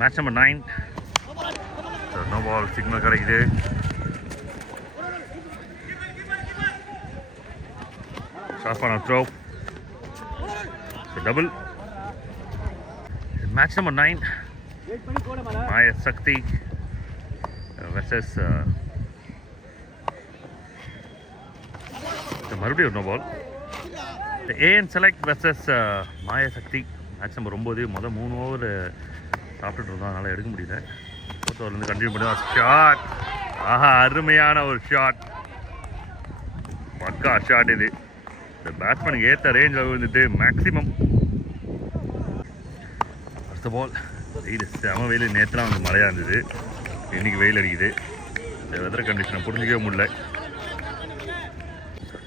Match number 9. No ball signal கிடைக்குது. Sharp on throw. Double. Match number 9. Maya Shakti versus மறுபடியும் no ball. AN select versus Maya Shakti. Match number 9. மொதல் 3 over சாப்பிட்டுட்டு இருந்தோம், அதனால் எடுக்க முடியல. 4th ஓவர்லேருந்து கண்டினியூ பண்ணுவோம். ஷாட். ஆஹா, அருமையான ஒரு ஷாட். பக்கா ஷாட் இது. இந்த பேட்ஸ்மேனுக்கு ஏற்ற ரேஞ்சில் வந்துட்டு மேக்ஸிமம். First ball. வெயில் செம வெயில். நேற்றுலாம் வந்து மழையாக இருந்தது, இன்றைக்கி வெயில் அடிக்குது. இந்த வெதர் கண்டிஷனை புரிஞ்சிக்கவே முடியல.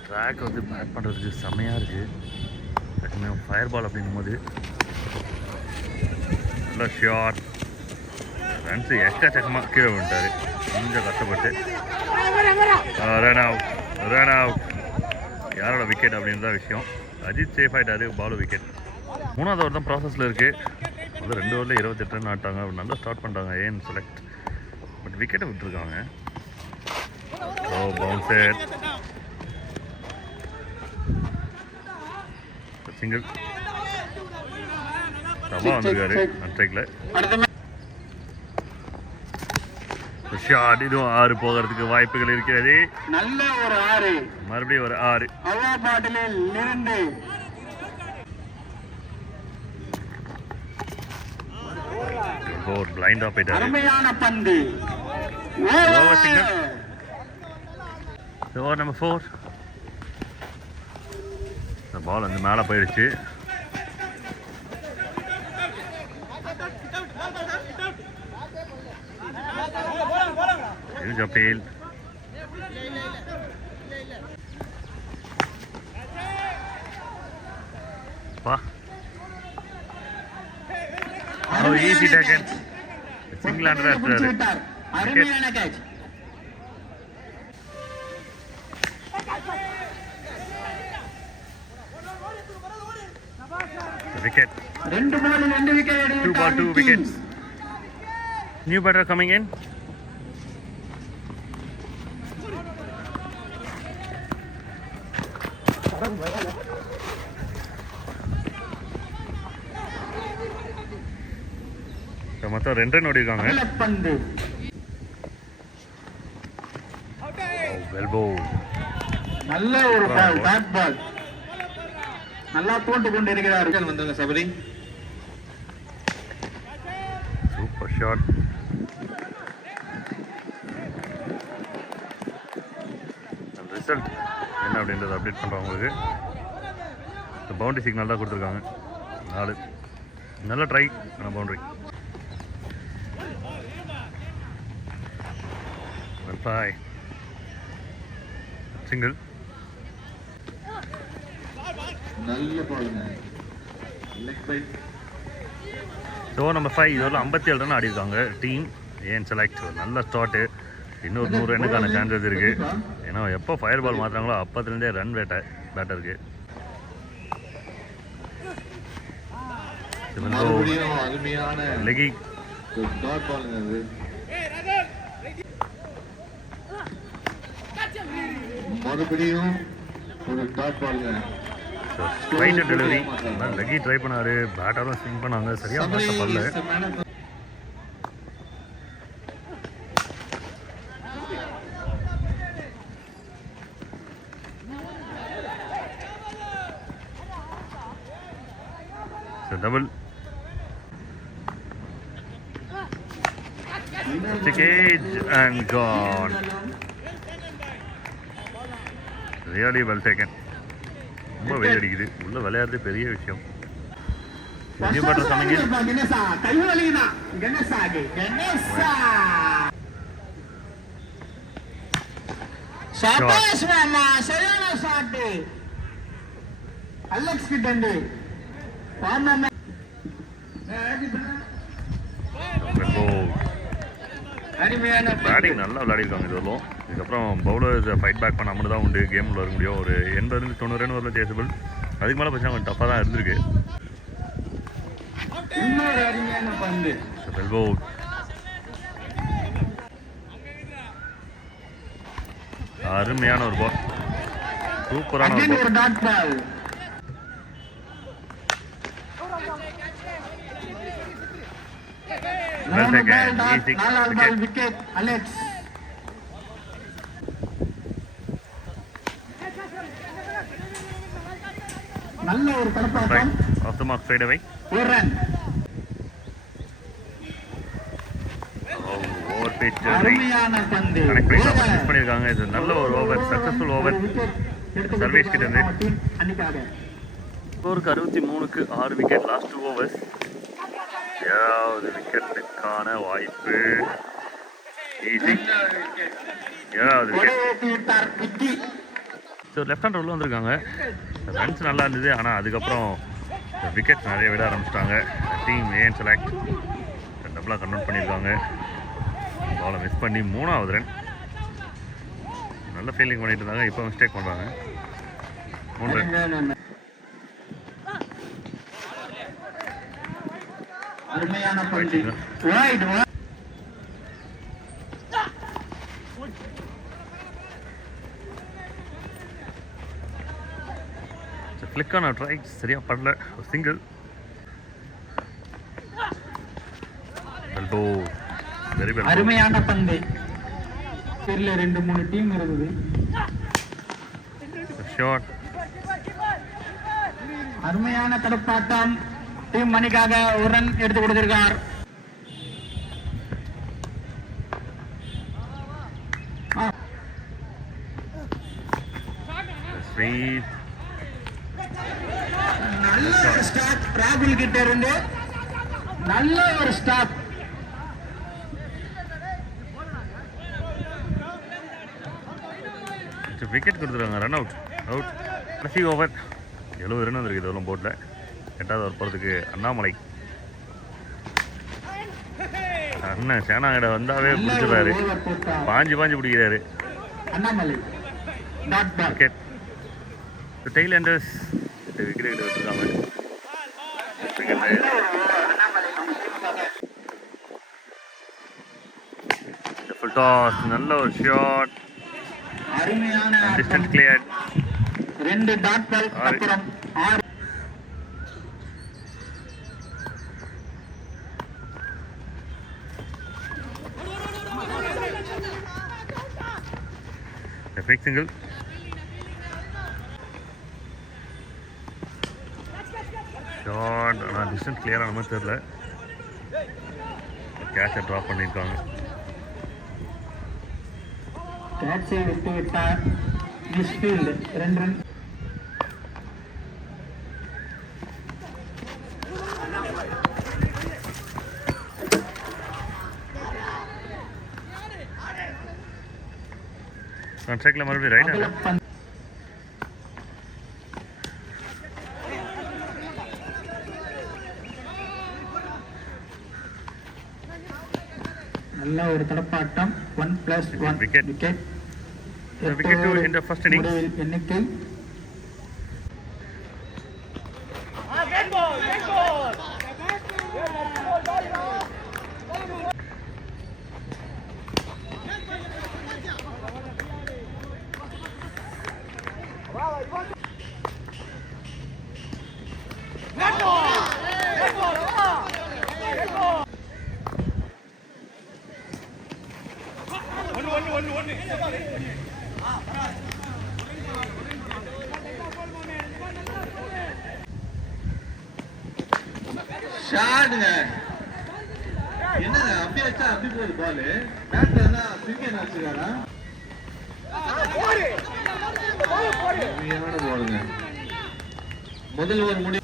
ட்ராக் வந்து பேட் பண்ணுறதுக்கு செம்மையாக இருக்குது. ஃபயர் பால் அப்படின்னும் போது நல்ல ஷாட். ரன்ஸு எக்கச்சக்கமாக கீழே வந்துட்டார், கொஞ்சம் கஷ்டப்பட்டு. Run out. யாரோட விக்கெட் அப்படின்னு தான் விஷயம். அஜித் சேஃப் ஆகிட்டாரு, பாலு விக்கெட். 3வது ஓவர் தான் ப்ராசஸில் இருக்குது. வந்து 2 ஓவரில் 28 ரன் ஆட்டாங்க. நல்லா ஸ்டார்ட் பண்ணுறாங்க ஏன் செலக்ட். பட் விக்கெட்டை விட்டுருக்காங்க. So bouncer. சிங்கிள். சபா வந்திருக்காரு அன்ஸ்ட்ரைக்கில். ஷாட். இதுவும் 6 போகிறதுக்கு வாய்ப்புகள் இருக்கிறது. நல்ல ஒரு 6. மறுபடியும் ஒரு 6. பிளைண்டா போயிட்டாரு. அருமையான பந்து. Over number 4. இந்த பால் வந்து மேலே போயிடுச்சு. Appeal. Oh, easy taken. Single under after. Wicket. 2 ball, 2 wickets. New batter coming in. மொத்தம் 2 ரன் ஓடிருக்காங்க. நல்ல ஒரு பால், பேட் பால். நல்லா போட்டு கொண்டு இருக்கிறார்கள் வந்தாங்க சபரி. Super shot. ரிசல்ட் என்ன அப்படின்றத அப்டேட் பண்ணுறோம் உங்களுக்கு. பவுண்டரி சிக்னல் தான் கொடுத்துருக்காங்க. 4. நல்ல ட்ரை ஆனால் பவுண்டரி. Bye. Single. நல்ல பாலுங்க. Leg by. ஸோ நம்பர் 5 இதோட 57 ரன் ஆடிருக்காங்க டீம் ஏன் செலக்ட். நல்ல ஸ்டார்ட்டு. இன்னொரு 100 ரன்னுக்கான சான்சஸ் இருக்குது. ஏன்னா எப்போ ஃபயர் பால் மாற்றுறாங்களோ அப்போதுலேருந்தே ரன் பேட்டருக்கு. லெகி. மறுபடியும் ஒரு டாட் பாலுங்க. Straight delivery. லெகி ட்ரை பண்ணாரு, பேட்டரும் ஸ்விங் பண்ணாங்க, சரியா மாட்ட பல்ல. Double. Cage and gone. Really well taken. ரொம்ப வெயில் அடிக்குது, உள்ள விளையாடுறது பெரிய விஷயம். New batter coming in. Ganesha கை வலிக்குதா. கணேசா ஷாபாஷ் மாமா, சரியான ஷாட். அலெக்ஸ் கிட்டந்து பாமா. பேட்டிங் நல்லா விளையாடிருக்காங்க இதுவரையும். இதுக்கப்புறம் பவுலர்ஸ் ஃபைட் பேக் பண்ணாமல் தான் உண்டு கேமில் வர முடியும். ஒரு 80-90 ரன் வரல சேசபிள். அதுக்கு மேலே பிரச்சனை கொஞ்சம் டஃப்பாக தான் இருந்திருக்கு. இன்னொரு அருமையான பந்து. எல்போ. அருமையான ஒரு பால், சூப்பரான ஒரு ஒரு டாட் பால். நாலாவது பால் விக்கெட் அலெக்ஸ். நல்ல ஒரு தடுப்பாட்டம். Off the mark fade away. ஒரு ரன். ஓவர் பிட்ச் அருமையான பந்து. கனெக்ட் பண்ணிருக்காங்க. இது நல்ல ஒரு ஓவர், சக்சஸ்ஃபுல் ஓவர் சர்வீஸ் கிட்ட இருந்து. ஸ்கோருக்கு 63க்கு 6 விக்கெட் லாஸ்ட் 2 ஓவர்ஸ். ஏதாவது விக்கெட்டுக்கான வாய்ப்பு. ஈஸி. ஏதாவது விக்கெட். ஸோ லெஃப்ட் ஹேண்ட் உள்ள வந்திருக்காங்க. ரன்ஸ் நல்லா இருந்தது, ஆனால் அதுக்கப்புறம் விக்கெட் நிறைய விட ஆரம்பிச்சிட்டாங்க. டீம் ஏன் செலக்ட் டபுளாக கன்வெர்ட் பண்ணியிருக்காங்க. பாலை மிஸ் பண்ணி 3வது ரன். நல்ல ஃபீல்டிங் பண்ணிட்டு இருந்தாங்க, இப்போ மிஸ்டேக் பண்ணுறாங்க. 3 ரன். அருமையான பந்து. வைட். ஃப்ளிக் ஆன் ட்ரை சரியா படல. ஒரு சிங்கிள். எல்போ. Very well. அருமையான பந்து. தெரியல 2-3 டீம் இருக்குது. ஷாட். அருமையான தடுப்பாட்டம். டீம் மணிக்காக ஒரு ரன் எடுத்து கொடுத்திருக்கார். நல்ல ஒரு ஸ்டார்ட் ராகுல் கிட்ட இருந்து. நல்ல ஒரு ஸ்டார்ட். விக்கெட் கொடுத்துருக்காங்க. Run out. கடைசி ஓவர் 70 ரன் வந்துருக்கு இதெல்லாம் போட்டில். 8வது ஓவர் போகிறதுக்கு அண்ணாமலை. அண்ணன் சேனாங்கிட்ட வந்தாவே பிடிச்சிடுறாரு. பாஞ்சு பிடிக்கிறாரு. அண்ணாமலை விக்கெட். டெய்லண்டர்ஸ் விக்கெட் வச்சுருக்காங்க. Full toss. நல்ல ஒரு ஷாட். அருமையான டிஸ்டன்ஸ் கிளியர். 2 டாட் பால் அப்புறம் 6. Effect single. ஷாட். ஆனால் டிஸ்டன்ஸ் கிளியரான மாதிரி தெரியல. கேட்சை ட்ராப் பண்ணியிருக்காங்க. கேட்சை விட்டு விட்டார். Misfield 2 run. ஸ்ட்ரைக்கில் மறுபடியும் ரைட் ஹேண்ட். நல்ல ஒரு தடுப்பாட்டம். 1+1 wicket. Wicket. Wicket to end the first innings. எண்ணிக்கை. ஷாட்ங்க. என்னங்க அப்படியே வச்சா அப்படி போகுது பால். பேட்ல எல்லாம் ஸ்விங் வச்சிருக்காரா? அருமையான பாலுங்க. முதல் ஒரு முடி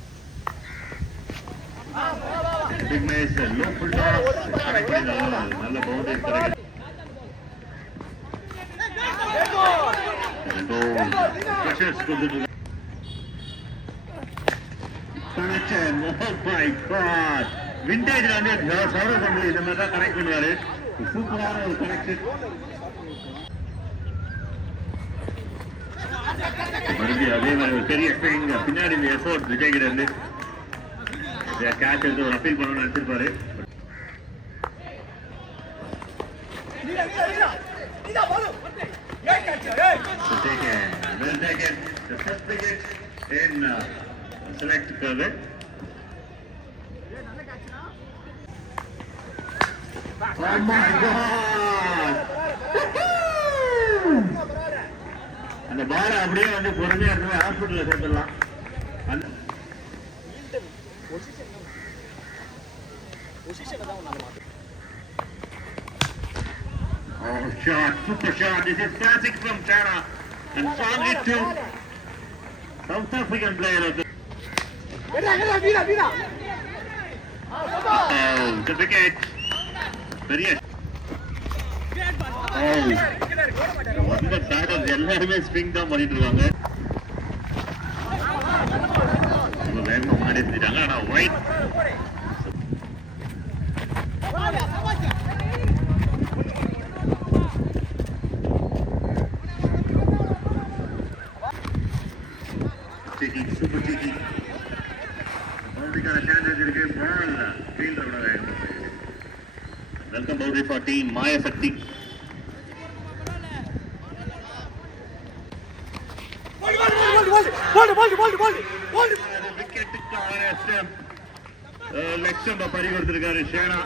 லோக்கல் நல்ல பவுண்டரி கிடைக்கும். விண்டேஜ் வந்து சௌரவ் கம்பெனி இந்த மாதிரி தான் கனெக்ட் பண்ணுவாரு. சூப்பரான ஒரு கனெக்ஷன். மறுபடியும் அதே மாதிரி ஒரு பெரிய ஸ்விங். பின்னாடி இந்த எஃபோர்ட் விஜய் கிட்ட இருந்து கேட்ச் எடுத்து ஒரு அப்பீல் பண்ணணும்னு நினைச்சிருப்பாரு. அந்த பால அப்படியே வந்து பொறுமையா இருந்து ஹாஸ்பிட்டல்ல சேர்த்துடலாம். Oh, shot, super shot. This is classic from China. And song it to South African player of the... Oh, the wicket. Very good. Oh, the batters எல்லாருமே ஸ்விங் தான் பண்ணிட்டு இருக்காங்க. ரொம்ப வேகமா முன்னாடி செஞ்சிட்டாங்க. ஆனா ஒயிட் சூப்பர் டீக்கி பவுண்டரிக்கான சான்சஸ் இருக்கு. பால் ஃபீல்டரோட வேகமா போயிருக்கு. Welcome boundary for team Mayashakti. லட்சம் பறி கொடுத்திருக்காரு ஷேனா.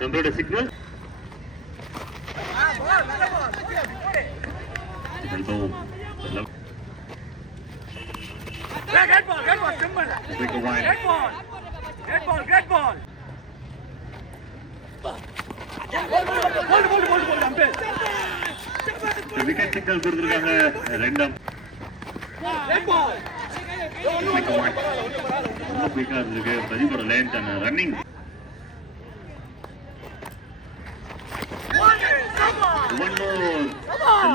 நம்மளோட சிக்னல் விக்கெட் சிக்னல் கொடுத்திருக்காங்க. ரெண்டாம் குயிக்கா இருந்திருக்கு. பிரதீபோட லைன் தான ரன்னிங்.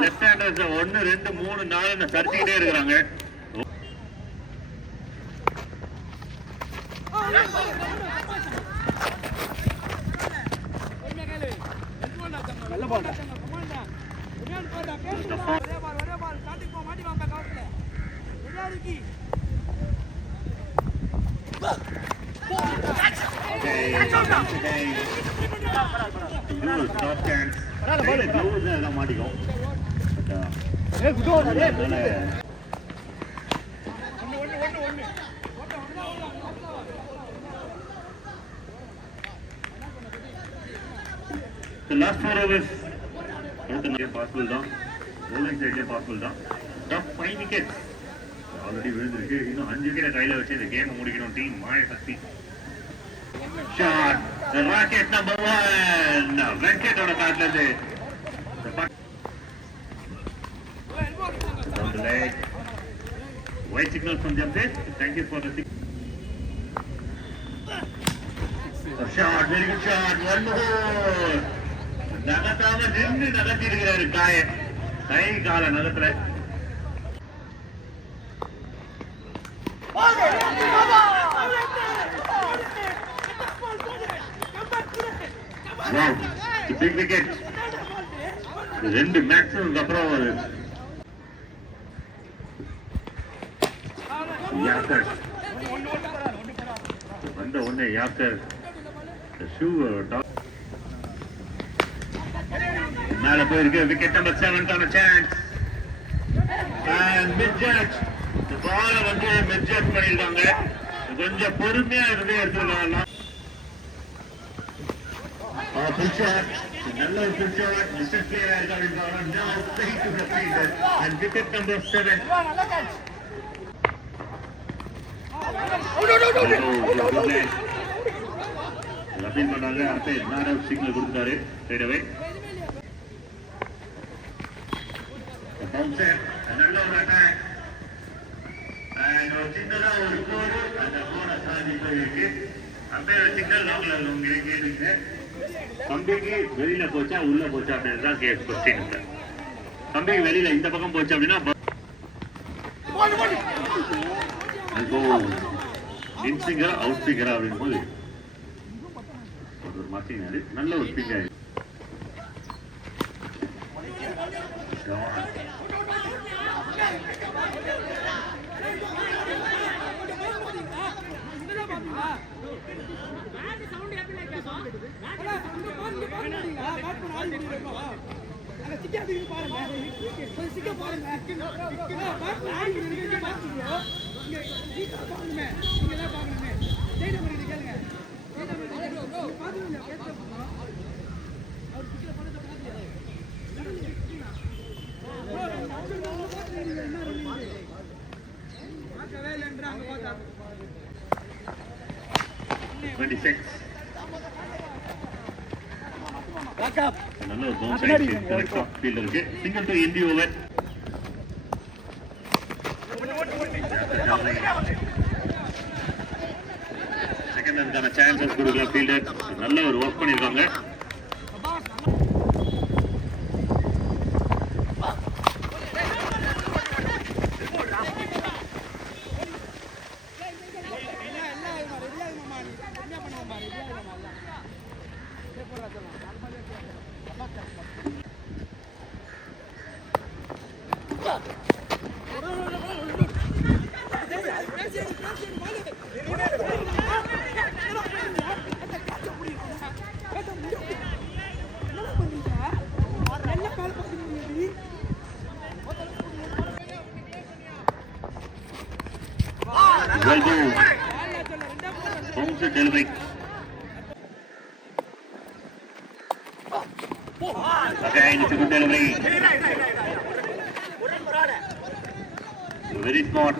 லெஃப்ட் ஹேண்டர்ஸ் 1 2 3 4 சரிச்சுக்கிட்டே இருக்கிறாங்க. மாட்டிக்கும். லாஸ்ட் 4 ஓவர்ஸ் பாசிபிள் தான். bowling side பாசிபிள் தான். டாப் 5 விக்கெட் ஆல்ரெடி விழுந்திருக்கு. இன்னும் 5 விக்கெட் கையில வச்சு இந்த கேம் முடிக்கணும் டீம் மாயசக்தி. ஷாட் ராக்கெட் நம்பர் 1 வெங்கடோட பேட்ல இருந்து on the leg. White signal from Jamshid. Thank you for the signal. A shot, very good shot. One more. நகத்தாம நின்று நகர்த்தி இருக்கிறாரு காய. கை கால நகத்துல. Wow, big wicket. ரெண்டு மேக்ஸிமம் அப்புறம் ஒரு யாக்கர் வந்த ஒண்ணே யாக்கர் ஷூ மேல போயிருக்கு. Wicket number 7 chance and mid judge இந்த பால வந்து மிட் ஜட்ஜ் பண்ணிருக்காங்க. கொஞ்சம் பொறுமையா இருந்து எடுத்துக்கலாம். Full shot, நல்ல full shot, Mr. Player இருக்காரு. Now straight to the fielder and wicket number 7. ரபீல் பண்ணாங்க. அடுத்து நாட் அவுட் சிக்னல் கொடுத்தாரு straight away. Bouncer, நல்ல ஒரு attack and ஒரு சின்னதா ஒரு கோல். அந்த கோலை சாதி போயிருக்கு. அப்படியே சிக்னல் லாங்ல உங்களுக்கு கேளுங்க. கம்பிக்கு வெளியில போச்சா உள்ள போச்சா அப்படின்றதான் கொஸ்டின். கம்பிக்கு வெளியில இந்த பக்கம் போச்சு அப்படின்னா இன்சிங்கரா அவுட் ஸ்பிங்கரா அப்படின் போது ஒரு மாத்தினாரு. நல்ல ஒரு ஸ்பிங்கர் நல்ல ஒரு bounce ஆயிடுச்சு correct ஆ ஃபீல்டருக்கு. Single to end over. Second ரன்கான சான்சஸ் கொடுக்கல ஃபீல்டர். நல்ல ஒரு ஒர்க் பண்ணிருக்காங்க. Well done. Bounce it delivery. Again, it's a good delivery. Very smart.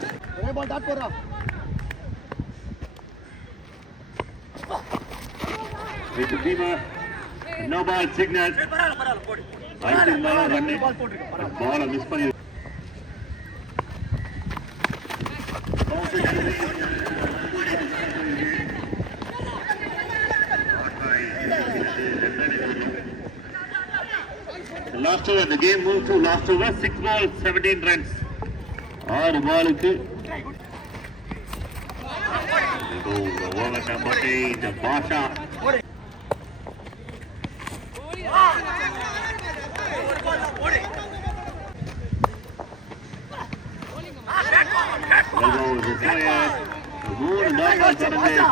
With the beamer, no ball signal. Until now, run it. Ball miss பண்ணி last over, the game moved to last over. 6 balls, 17 runs. 6 balls. Over number 8, Basha.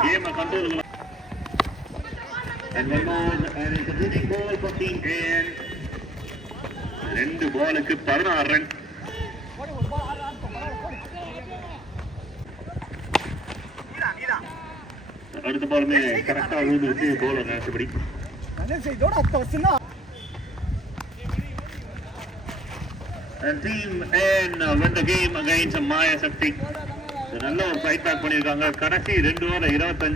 Game control. And one more, and it's a winning ball for Team AN. 2 பாலுக்கு 16 run. அடுத்த பாலுமே கரெக்டா விழுந்துச்சு bowler ஆசைப்படி. And Team AN win the game against Maya Shakti. நல்ல ஒரு fight back பண்ணிருக்காங்க. கடைசி 2 over 25